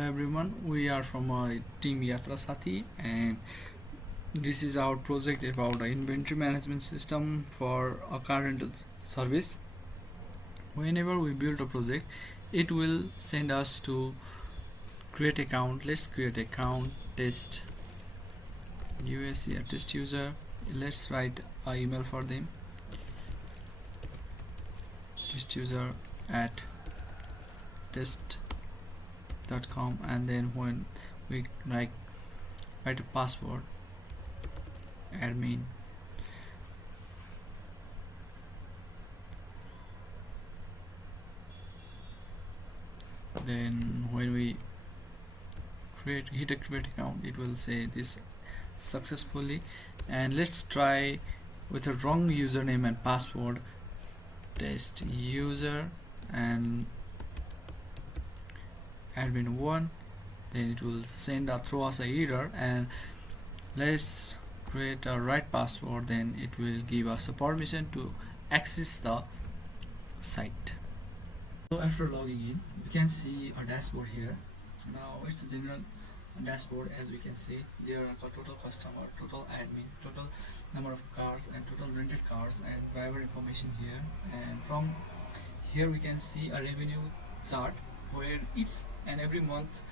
Everyone, we are from team Yatra Sathi, and this is our project about the inventory management system for a car rental service. Whenever we build a project, it will send us to create account. Let's create account, test test user. Let's write a email for them, test user at test.com, and then when we write a password, admin, then when we hit a create account, it will say this successfully. And let's try with a wrong username and password, test user and admin1. Then it will throw us a error, and let's create a right password. Then it will give us a permission to access the site. So after logging in, we can see our dashboard here. Now it's a general dashboard. As we can see, there are total customer, total admin, total number of cars, and total rented cars, and driver information here. And from here we can see a revenue chart where each and every month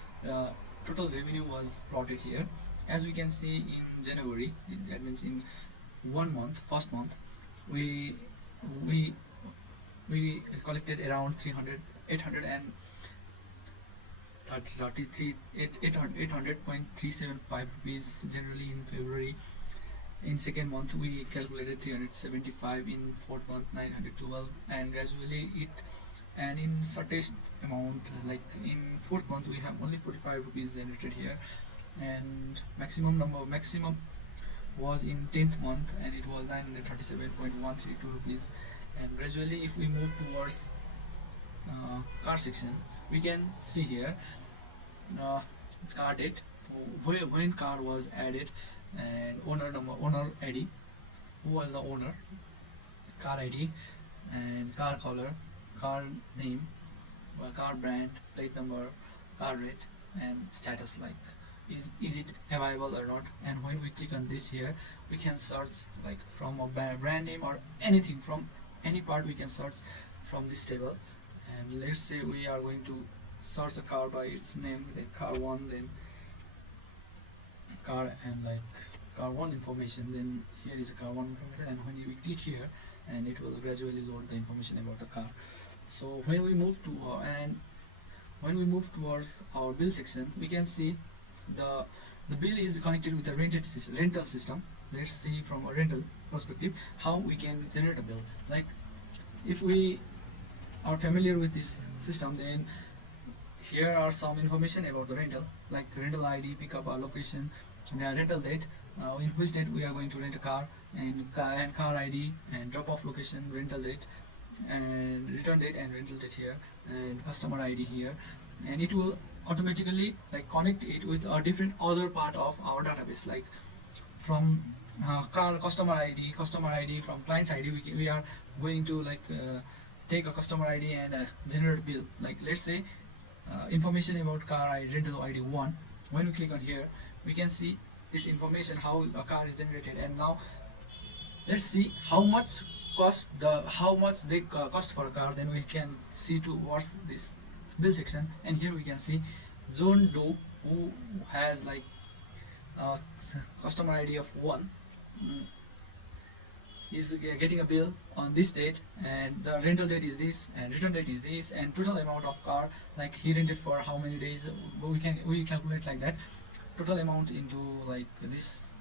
total revenue was plotted here. As we can see, in January, that means in 1 month, first month, we we we collected around 800.375 rupees. Generally in February, in second month we calculated 375, in fourth month 912, and gradually it, and in shortest amount, like in fourth month we have only 45 rupees generated here, and maximum was in 10th month, and it was 937.132 rupees. And gradually if we move towards car section, we can see here car date, when car was added, and owner number, owner ID, who was the owner, car ID, and car color, car name, car brand, plate number, car rate, and status, like is it available or not. And when we click on this here, we can search like from a brand name or anything, from any part we can search from this table. And let's say we are going to search a car by its name, like car 1, then car, and like car 1 information, then here is a car 1 information, and when we click here, and it will gradually load the information about the car. So when we move to when we move towards our bill section, we can see the bill is connected with the rental system. Let's see from a rental perspective how we can generate a bill. Like if we are familiar with this system, then here are some information about the rental, like rental ID, pickup location, rental date, in which date we are going to rent a car, and car ID, and drop off location, rental date, and return date and rental date here, and customer ID here. And it will automatically like connect it with a different other part of our database, like from customer ID, from client's ID, we are going to like take a customer ID and generate bill. Like let's say information about car ID, rental ID 1. When we click on here, we can see this information, how a car is generated. And now let's see how much they cost for a car. Then we can see towards this bill section, and here we can see John Doe, who has like customer ID of 1, is getting a bill on this date, and the rental date is this, and return date is this, and total amount of car, like he rented for how many days, we calculate like that, total amount into like this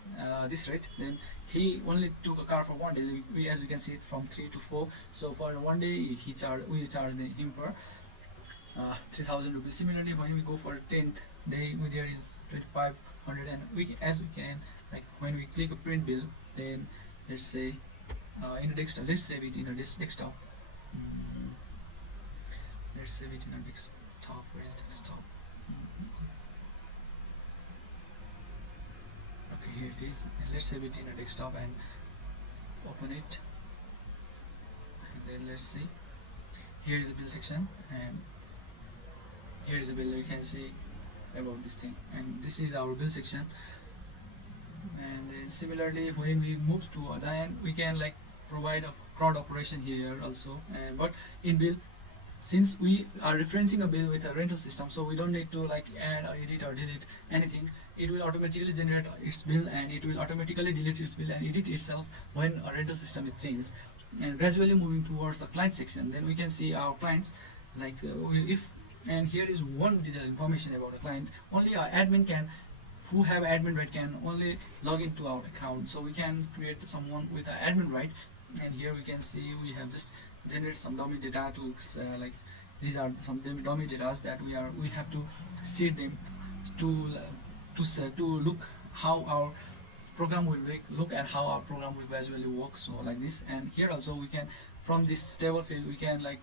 rate. Then he only took a car for 1 day. As you can see, it from 3 to 4. So for 1 day we charge him for 3,000 rupees. Similarly, when we go for 10th day, there is 2,500, and as we can, like when we click a print bill, then let's say in a desktop, let's save it in a desktop. Let's save it in a desktop. Where is desktop? Okay, here it is. And let's save it in a desktop and open it. And then let's see. Here is the bill section, and here is the bill. You can see about this thing. And this is our bill section. And then similarly, when we move to a then we can like provide a crowd operation here also. And but in bill, since we are referencing a bill with a rental system, so we don't need to like add or edit or delete anything. It will automatically generate its bill, and it will automatically delete its bill and edit itself when a rental system is changed. And gradually moving towards the client section, then we can see our clients like if, and here is one detailed information about the client. Only our admin can, who have admin right, can only log into our account. So we can create someone with an admin right. And here we can see we have just generate some dummy data to like these are some dummy data that we have to seed them to to look how our program will look at how our program will gradually work. So like this. And here also we can, from this table field, we can like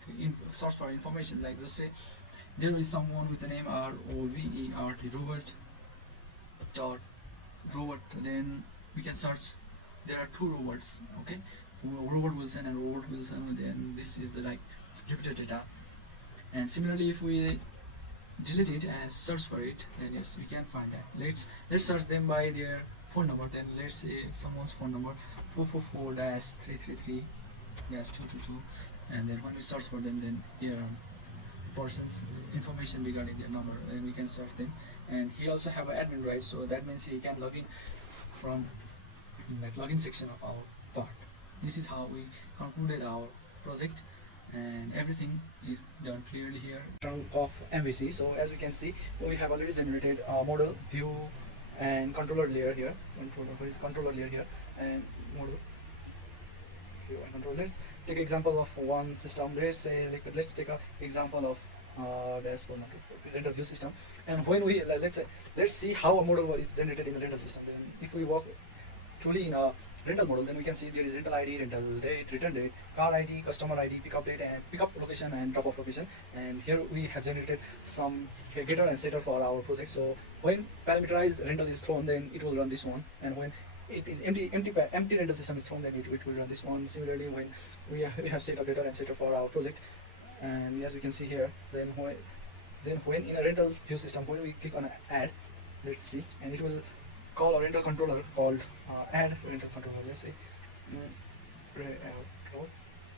search for information, like just say there is someone with the name ROVERT, Robert. Then we can search. There are two Roberts, okay, Robert Wilson and Robert Wilson. Then this is the like repeated data. And similarly, if we delete it and search for it, then yes, we can find that. Let's search them by their phone number. Then let's say someone's phone number 444-333-222. And then when we search for them, then here are person's information regarding their number, and we can search them. And he also have an admin right, so that means he can log in from that login section of our part. This is how we concluded our project, and everything is done clearly here. Trunk of MVC. So as we can see, we have already generated a model, view, and controller layer here. Controller layer here, and model, view, and controller. Let's take example of one system. Let's say let's take a example of dashboard rental view system. And when we let's see how a model is generated in a rental system. Then if we work truly in a rental model, then we can see there is rental ID, rental date, return date, car ID, customer ID, pickup date, and pickup location and drop off location. And here we have generated some getter and setter for our project. So when parameterized rental is thrown, then it will run this one, and when it is empty rental system is thrown, then it will run this one. Similarly, when we have set a getter and setter for our project, and as we can see here, then when in a rental view system, when we click on add, let's see, and it will call a rental controller called add rental controller. Let's say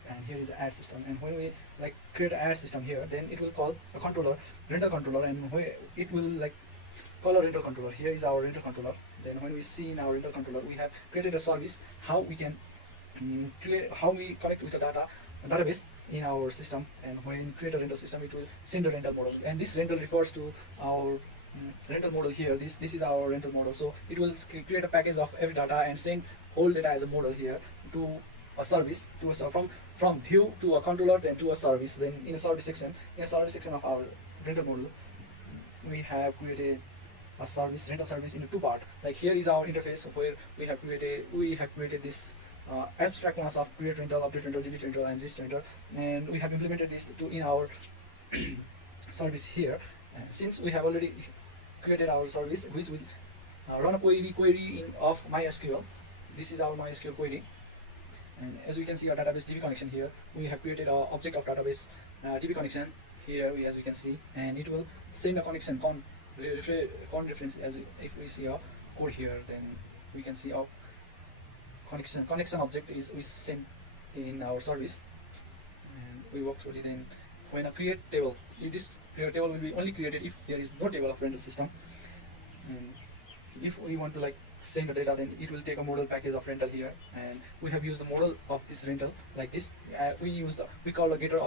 and here is add system. And when we like create an add system here, then it will call a controller, rental controller, and it will like call a rental controller. Here is our rental controller. Then when we see in our rental controller, we have created a service how we can how we connect with the database in our system. And when create a rental system, it will send a rental model, and this rental refers to our rental model here. This is our rental model. So it will create a package of every data and send whole data as a model here to a service, to a from view to a controller, then to a service. Then in a service section of our rental model, we have created a service, rental service in a two part. Like here is our interface where we have created this abstract class of create rental, update rental, delete rental, and list rental, and we have implemented this in our service here. Since we have already created our service, which will run a query of MySQL. This is our MySQL query, and as we can see, our database DB connection here. We have created an object of database DB connection here, as we can see, and it will send a connection con reference. If we see a code here, then we can see our connection object is we send in our service, and we work through it. Then when a create table, this table will be only created if there is no table of rental system. And if we want to like send the data, then it will take a model package of rental here, and we have used the model of this rental like this. We call a getter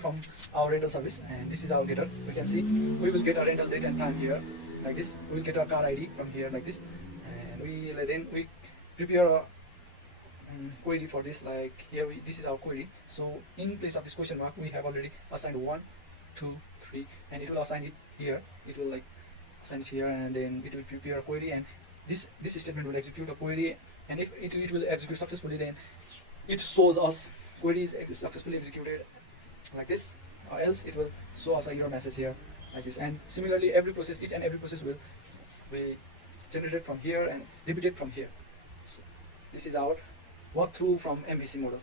from our rental service, and this is our getter. We can see we will get a rental date and time here like this. We will get a car ID from here like this, and we prepare a query for this. Like here this is our query. So in place of this question mark, we have already assigned 1, 2, 3, and it will assign it here. It will like assign it here, and then it will prepare a query, and this statement will execute a query. And if it will execute successfully, then it shows us query is successfully executed like this, or else it will show us a error message here like this. And similarly, each and every process will be generated from here and repeated from here. So this is our walkthrough from MVC model.